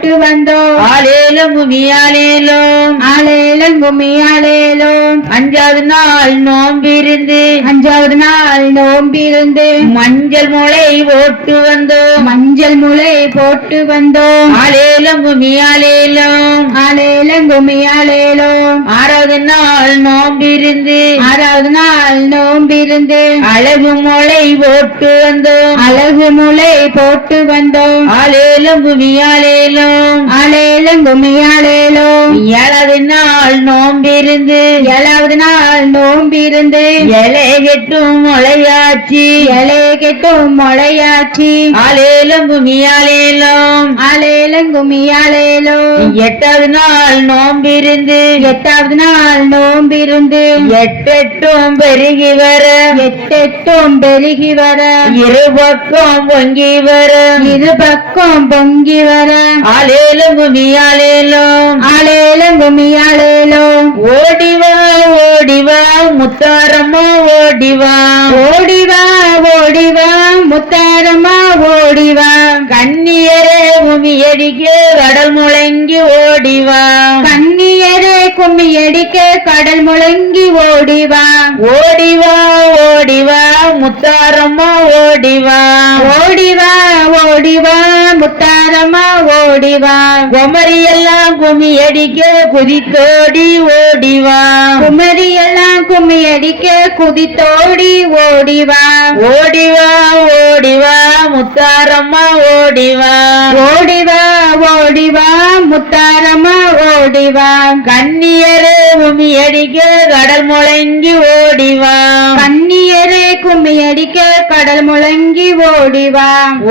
போட்டு வந்தோம். ஆலேலும் குமியாலேலும் ஆலேலம் கும்மியாலேலும். 5வது நாள் நோம்பிருந்து 5வது நாள் நோம்பிருந்து மஞ்சள் முளை போட்டு வந்தோம். மஞ்சள் முளை போட்டு வந்தோம். ஆலேலும் குமியாலேலும் ஆலேலம் கும்மியாலேலும். 6வது நாள் நோம்பிருந்து 6வது நாள் நோம்பிருந்து அழகு முளை போட்டு வந்தோம். அழகு முளை போட்டு வந்தோம். ஆலேலும் குமியாலேலும் ஆலேலம் கும்மியாலேலும். 7வது நாள் நோம்பிருந்து 7வது நாள் நோம்பிருந்து இலை கெட்டும் முளையாச்சி. இலை கெட்டும் முளையாச்சி. ஆலேலும் குமியாலேலும் ஆலேலம் கும்மியாலேலும். 8வது நாள் நோம்பிருந்து 8வது நாள் நோம்பிருந்து 8 பெருகி வர 8 பெருகி வர இருபக்கம் பொங்கி வர இரு பக்கம் பொங்கி வர ஆலேலும் குமியாலேலும் ஆலேலம் கும்மியாலேலும். ஓடிவா ஓடிவா முத்தாரம்மா ஓடிவா. ஓடிவா ஓடிவா முத்தாரம்மா ஓடிவா. கண்ணியரே குமியடிக்க கடல் முழங்கி ஓடிவா. கண்ணியரே கும்மி அடிக்க கடல் முழங்கி ஓடிவா. ஓடிவா ஓடிவா முத்தாரம்மா ஓடிவா. ஓடிவா ஓடிவா முத்தாரம்மா ஓடிவா. குமரியெல்லாம் குமியடிக்க குதித்தோடி ஓடிவா. குமரியெல்லாம் கும்மி அடிக்க குதித்தோடி ஓடிவா. ஓடிவா ஓடிவா முத்தாரம்மா ஓடிவா. ஓடிவா ஓடிவா முத்தாரம்மா ஓடிவா. கண்ணியரே குமியடிக்க கடல் முழங்கி ஓடிவா. கண்ணியரே கும்மி அடிக்க கடல் முழங்கி ஓடிவா.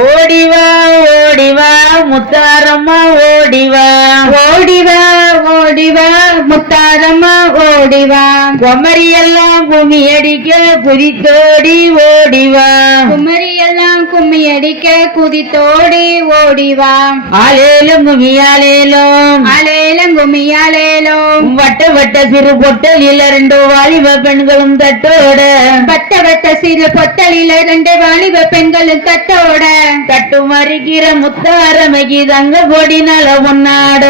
ஓடிவா ஓடிவா முத்தாரம்மா ஓடிவா. ஓடிவா ஓடிவா முத்தாரம்மா ஓடிவா. குமரியெல்லாம் குமியடிக்க குதித்தோடி ஓடிவா. குமரியெல்லாம் கும்மி அடிக்க குதித்தோடி ஓடிவா. ஆலேலும் குமியாலேலும் ஆலேலம் கும்மியாலேலும். வட்ட வட்ட சிறு பொட்டலில் 2 வாலிப பெண்களும் தட்டோட வட்ட வட்ட சிறு பொட்டலில 2 வாலிப பெண்களும் தட்டோட தட்டு மறிக்கிற முத்தாரமைக்கு தங்க கொடி நல பொன்னாட.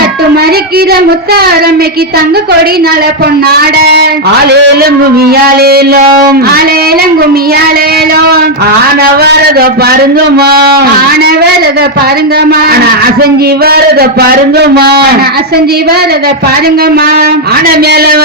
தட்டு மறிக்கிற முத்தாரம்மைக்கு தங்க கொடி நல பொன்னாட. ஆலேலும் குமியாலேலும் ஆலேலம் கும்மியாலேலும். ஆன வரத பாருங்கம்மா. ஆனவரத பாருங்கம்மா. ஆனா அசஞ்சி வரத பாருங்கம்மா. அசஞ்சி வரத பாருங்கம்மா. ஆன மேல